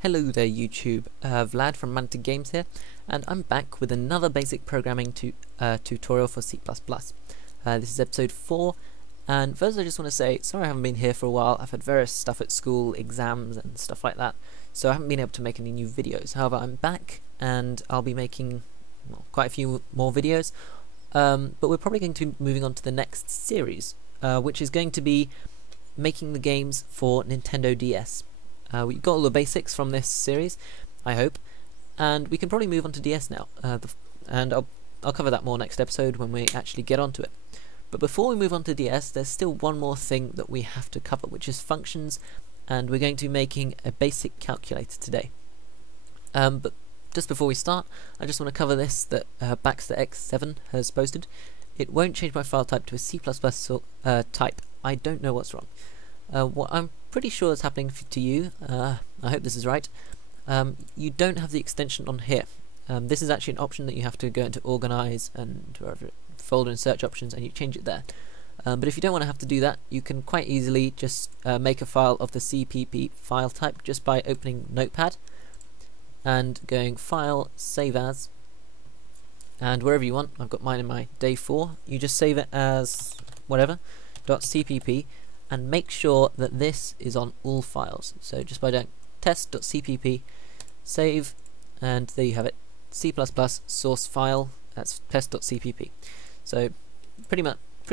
Hello there YouTube, Vlad from Mantic Games here, and I'm back with another basic programming tutorial for C++. This is episode 4, and first I just want to say, sorry I haven't been here for a while. I've had various stuff at school, exams and stuff like that, so I haven't been able to make any new videos. However, I'm back, and I'll be making quite a few more videos, but we're probably going to be moving on to the next series, which is going to be making the games for Nintendo DS. We got all the basics from this series, I hope, and we can probably move on to DS now, and I'll cover that more next episode when we actually get onto it. But before we move on to DS, there's still one more thing that we have to cover, which is functions, and we're going to be making a basic calculator today. But just before we start, I just want to cover this that Baxter X7 has posted. It won't change my file type to a C++ type. I don't know what's wrong. What I'm pretty sure is happening to you, I hope this is right, you don't have the extension on here. This is actually an option that you have to go into Organize and wherever, folder and search options, and you change it there. But if you don't want to have to do that, you can quite easily just make a file of the CPP file type just by opening Notepad and going File, Save As, and wherever you want. I've got mine in my day 4. You just save it as whatever .cpp. And make sure that this is on all files. So just by doing test.cpp, save, and there you have it. C++ source file, that's test.cpp. So pretty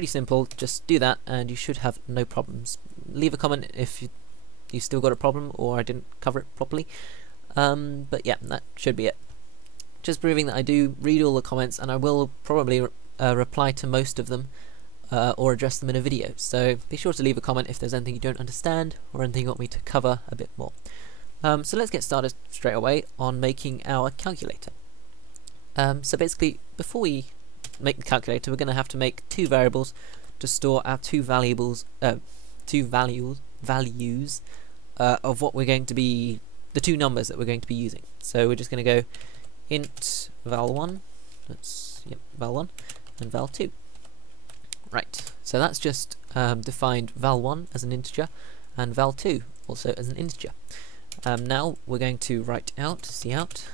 simple. Just do that and you should have no problems. Leave a comment if you still got a problem or I didn't cover it properly. But yeah, that should be it. Just proving that I do read all the comments, and I will probably reply to most of them. Or address them in a video, so be sure to leave a comment if there's anything you don't understand or anything you want me to cover a bit more. So let's get started straight away on making our calculator. So basically, before we make the calculator, we're going to have to make two variables to store our two values of what we're going to be, the two numbers that we're going to be using. So we're just going to go int val1, val1 and val2. Right, so that's just defined val1 as an integer and val2 also as an integer. Now we're going to write out, cout,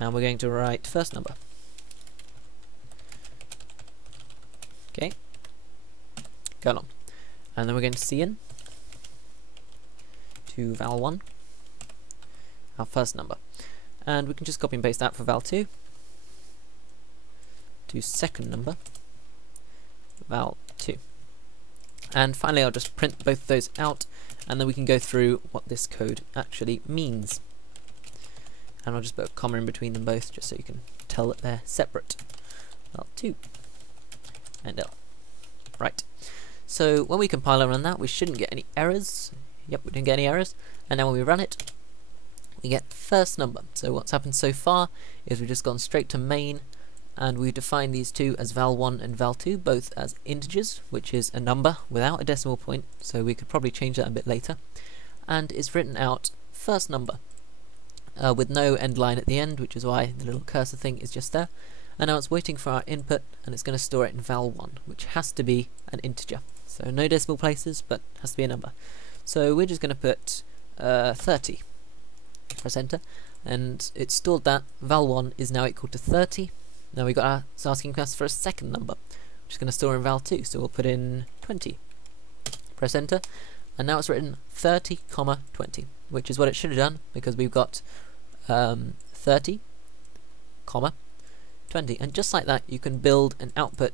and we're going to write first number. Okay, colon, and then we're going to cin to val1, our first number, and we can just copy and paste that for val2. To second number, val2, and finally I'll just print both of those out, and then we can go through what this code actually means. And I'll just put a comma in between them both just so you can tell that they're separate. val2 and L. Right, so when we compile and run that, we shouldn't get any errors. Yep, we didn't get any errors, and now when we run it, we get first number. So what's happened so far is we've just gone straight to main, and we define these two as val1 and val2, both as integers, which is a number without a decimal point, so we could probably change that a bit later, and it's written out first number with no end line at the end, which is why the little cursor thing is just there. And now it's waiting for our input, and it's going to store it in val1, which has to be an integer, so no decimal places, but has to be a number. So we're just going to put 30, press enter, and it's stored that val1 is now equal to 30. Now we've got it's asking us for a second number, which is going to store in val2, so we'll put in 20. Press enter, and now it's written 30, 20, which is what it should have done, because we've got 30, 20, and just like that you can build an output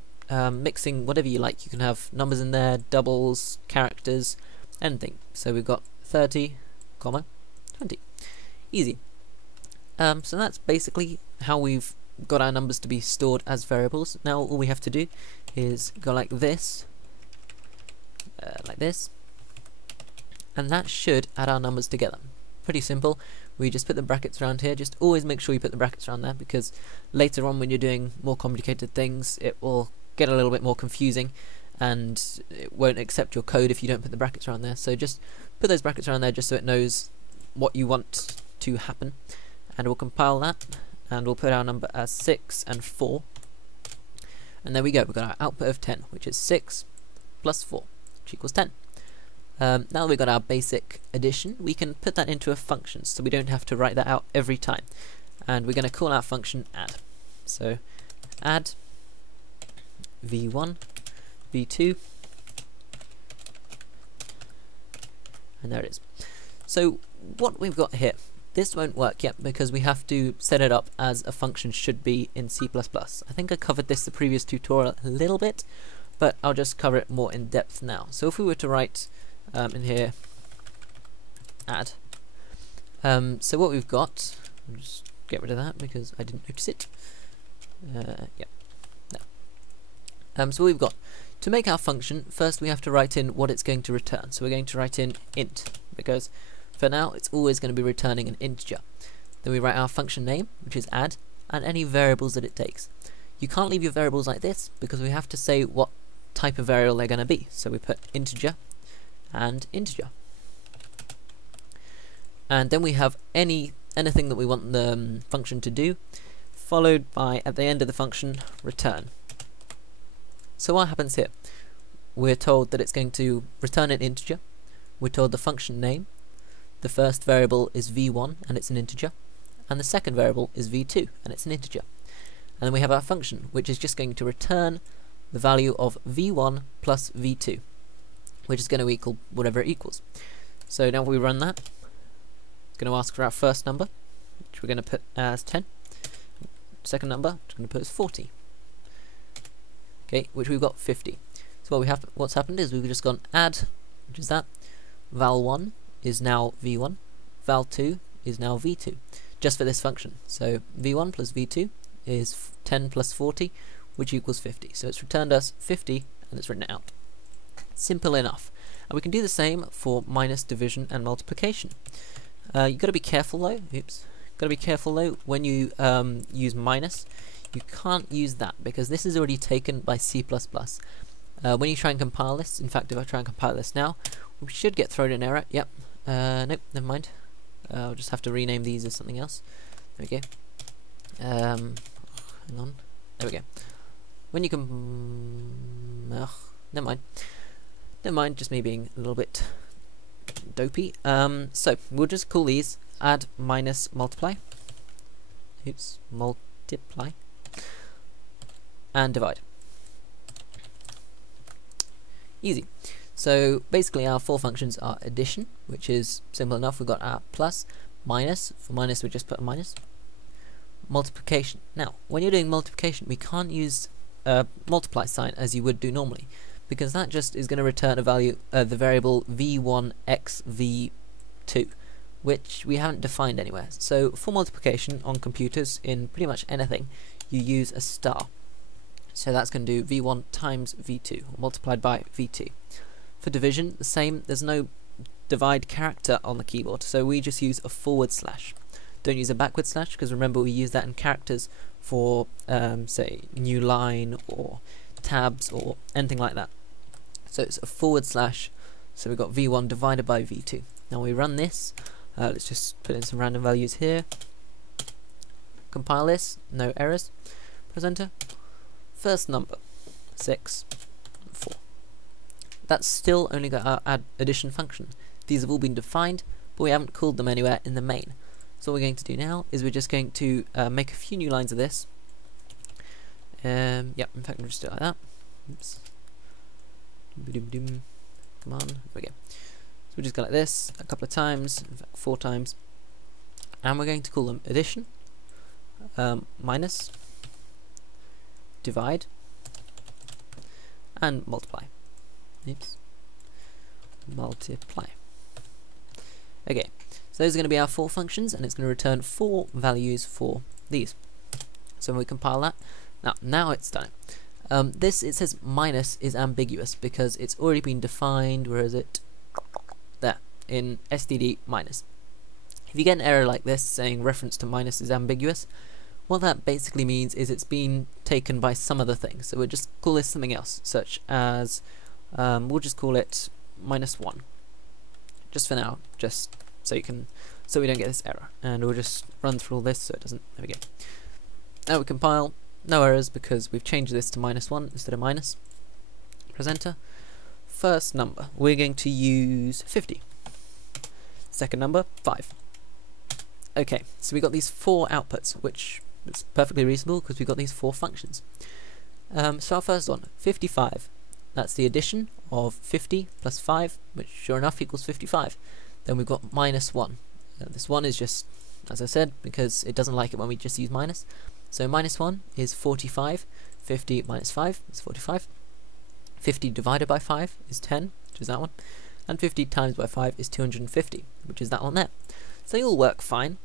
mixing whatever you like. You can have numbers in there, doubles, characters, anything. So we've got 30, 20. Easy. So that's basically how we've got our numbers to be stored as variables. Now all we have to do is go like this, and that should add our numbers together. Pretty simple. We just put the brackets around here. Just always make sure you put the brackets around there, because later on when you're doing more complicated things it will get a little bit more confusing and it won't accept your code if you don't put the brackets around there. So just put those brackets around there just so it knows what you want to happen, and we'll compile that. And we'll put our number as 6 and 4. And there we go, we've got our output of 10, which is 6 plus 4, which equals 10. Now that we've got our basic addition, we can put that into a function, so we don't have to write that out every time. And we're going to call our function add. So add v1, v2, and there it is. So what we've got here, this won't work yet because we have to set it up as a function should be in C++. I think I covered this the previous tutorial a little bit, but I'll just cover it more in depth now. So if we were to write in here add, so what we've got, I'll just get rid of that because I didn't notice it. Yeah, no. So what we've got, to make our function, first we have to write in what it's going to return. So we're going to write in int, because for now it's always going to be returning an integer. Then we write our function name, which is add, and any variables that it takes. You can't leave your variables like this because we have to say what type of variable they're going to be. So we put integer and integer. And then we have anything that we want the function to do, followed by, at the end of the function, return. So what happens here? We're told that it's going to return an integer. We're told the function name. The first variable is v1 and it's an integer, and the second variable is v2 and it's an integer. And then we have our function, which is just going to return the value of v1 plus v2, which is going to equal whatever it equals. So now we run that. It's going to ask for our first number, which we're going to put as 10. Second number, which we're going to put as 40. Okay, which we've got 50. So what's happened is we've just gone add, which is that. Val1 is now v1, val2 is now v2, just for this function. So v1 plus v2 is 10 plus 40, which equals 50. So it's returned us 50 and it's written it out. Simple enough. And we can do the same for minus, division and multiplication. You've got to be careful though, when you use minus. You can't use that because this is already taken by C++. When you try and compile this, in fact if I try and compile this now, we should get thrown an error. Yep. Nope, never mind. I'll just have to rename these as something else. There we go. Hang on. There we go. When you never mind. Never mind, just me being a little bit dopey. So we'll just call these add, minus, multiply. Oops, multiply. And divide. Easy. So basically our four functions are addition, which is simple enough. We've got our plus, minus. For minus we just put a minus. Multiplication. Now when you're doing multiplication we can't use a multiply sign as you would do normally, because that just is going to return a value, the variable v1x v2, which we haven't defined anywhere. So for multiplication on computers, in pretty much anything, you use a star. So that's going to do v1 times v2, multiplied by v2. For division, the same. There's no divide character on the keyboard, so we just use a /. Don't use a / because remember we use that in characters for, say, new line or tabs or anything like that. So it's a /. So we've got v1 divided by v2. Now we run this. Let's just put in some random values here. Compile this. No errors. Press enter. First number 6, 4. That's still only got our add addition function. These have all been defined, but we haven't called them anywhere in the main. So what we're going to do now is we're just going to make a few new lines of this. Yep, in fact we'll just do it like that. Oops. Come on, there we go. So we just go like this a couple of times, in fact 4 times, and we're going to call them addition, minus, divide, and multiply. Oops. Multiply. Okay, so those are going to be our 4 functions, and it's going to return 4 values for these. So when we compile that, now it's done. It says minus is ambiguous because it's already been defined. Where is it? There, in std minus. If you get an error like this saying reference to minus is ambiguous, what that basically means is it's been taken by some other thing. So we'll just call this something else, such as we'll just call it -1, just for now, just so we don't get this error. And we'll just run through all this so it doesn't. There we go. Now we compile. No errors because we've changed this to -1 instead of minus. Press enter. first number, we're going to use 50. Second number, 5. Okay, so we got these 4 outputs, which is perfectly reasonable because we got these 4 functions. So our first one, 55. That's the addition of 50 plus 5, which sure enough equals 55. Then we've got minus 1. This 1 is just, as I said, because it doesn't like it when we just use minus. So minus 1 is 45. 50 minus 5 is 45. 50 divided by 5 is 10, which is that one. And 50 times by 5 is 250, which is that one there. So they all work fine.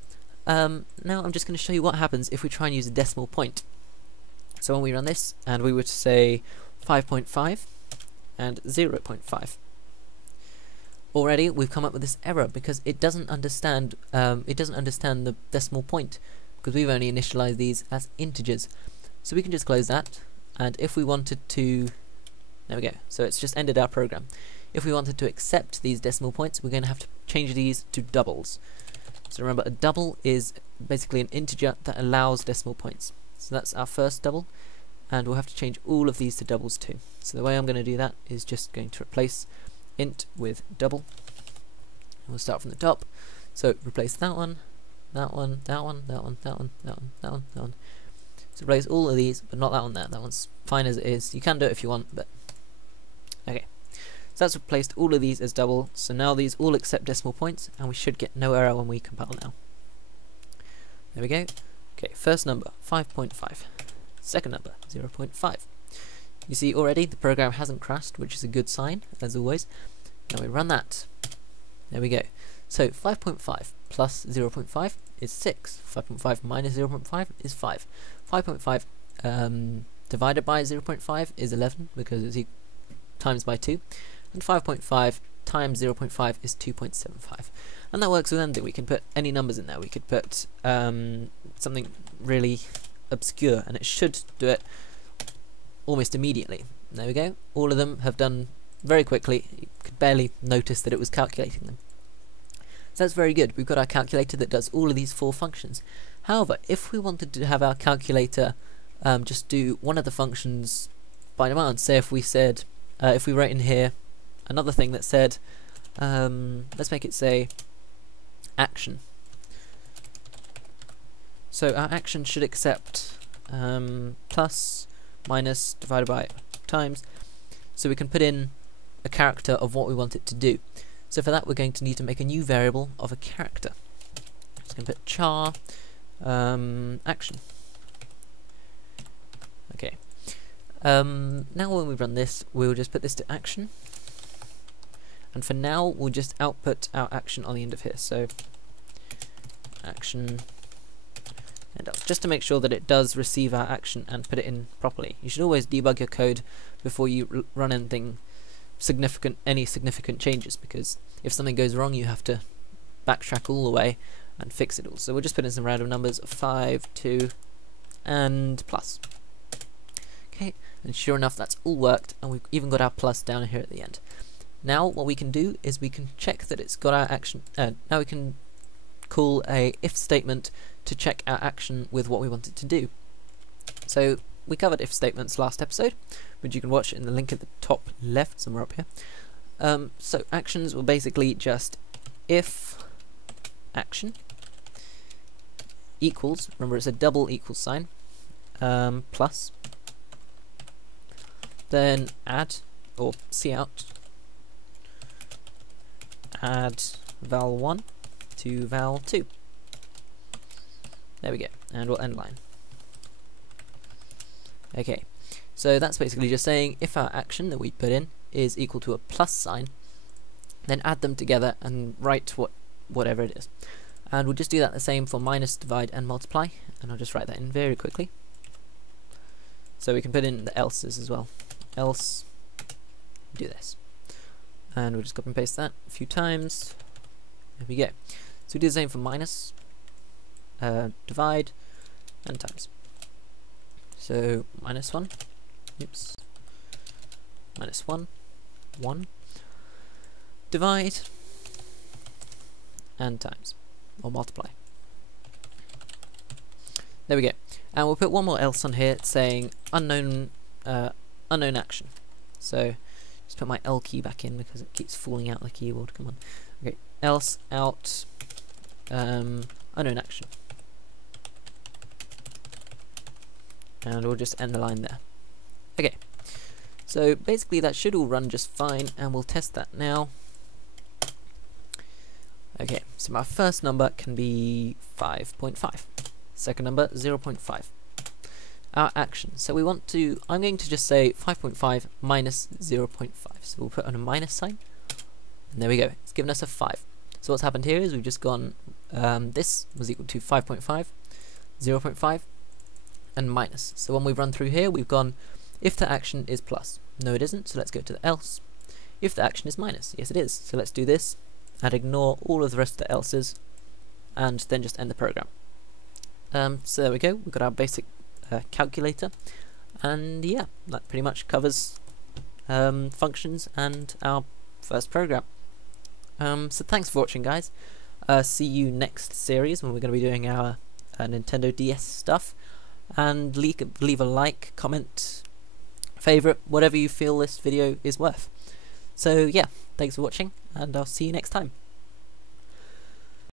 Now I'm just going to show you what happens if we try and use a decimal point. So when we run this, and we were to say 5.5 and 0.5, already we've come up with this error because it doesn't understand the decimal point, because we've only initialized these as integers. So we can just close that, and if we wanted to, there we go, so it's just ended our program. If we wanted to accept these decimal points, we're going to have to change these to doubles. So remember, a double is basically an integer that allows decimal points. So that's our first double, and we'll have to change all of these to doubles too. So the way I'm going to do that is just going to replace int with double. We'll start from the top. So replace that one, that one, that one, that one, that one, that one, that one, that one. So replace all of these, but not that one there. That one's fine as it is. You can do it if you want, but okay. So that's replaced all of these as double. So now these all accept decimal points, and we should get no error when we compile now. There we go. Okay, first number 5.5. Second number 0.5. You see already the program hasn't crashed, which is a good sign, as always. Now we run that. There we go. So 5.5 plus 0.5 is 6. 5.5 minus 0.5 is 5. 5.5 divided by 0.5 is 11, because it's times by 2. And 5.5 times 0.5 is 2.75. And that works with anything. We can put any numbers in there. We could put something really obscure, and it should do it almost immediately. There we go. All of them have done very quickly. You could barely notice that it was calculating them. So that's very good. We've got our calculator that does all of these 4 functions. However, if we wanted to have our calculator just do one of the functions by demand, say if we said, if we wrote in here another thing that said, let's make it say action. So our action should accept plus, minus, divided by, times. So we can put in a character of what we want it to do. So for that we're going to need to make a new variable of a character. Just going to put char action. Okay. Now when we run this, we'll just put this to action. And for now, we'll just output our action on the end of here. So action and else, just to make sure that it does receive our action and put it in properly. You should always debug your code before you run anything any significant changes, because if something goes wrong, you have to backtrack all the way and fix it all. So we'll just put in some random numbers, 5, 2, and plus. Okay, and sure enough, that's all worked, and we've even got our plus down here at the end. Now what we can do is we can check that it's got our action. Now we can call a if statement to check our action with what we want it to do. So we covered if statements last episode, which you can watch in the link at the top left, somewhere up here. So actions were basically just if action equals, remember it's a double equals sign, plus, then add or cout, add val1 to val2. There we go, and we'll end line. Okay, so that's basically just saying if our action that we put in is equal to a plus sign, then add them together and write whatever it is. And we'll just do that the same for minus, divide, and multiply, and I'll just write that in very quickly. So we can put in the else's as well. Else, do this. And we'll just copy and paste that a few times. There we go. So we do the same for minus, divide, and times. So minus 1, oops, minus 1, 1, divide, and times, or multiply. There we go. And we'll put one more else on here saying unknown unknown action. So Just put my L key back in because it keeps falling out the keyboard. Come on. Okay, else out unknown action. And we'll just end the line there. Okay, so basically that should all run just fine, and we'll test that now. Okay, so my first number can be 5.5. Second number, 0.5. Our action. So we want to, I'm going to just say 5.5 minus 0.5. So we'll put on a minus sign. And there we go. It's given us a 5. So what's happened here is we've just gone, this was equal to 5.5, 0.5, and minus. So when we run through here, we've gone, if the action is plus. No, it isn't. So let's go to the else. If the action is minus. Yes, it is. So let's do this and ignore all of the rest of the else's, and then just end the program. So there we go. We've got our basic calculator, and yeah, that pretty much covers functions and our first program. So thanks for watching, guys. See you next series when we're going to be doing our Nintendo DS stuff, and leave a like, comment, favorite, whatever you feel this video is worth. So yeah, thanks for watching, and I'll see you next time.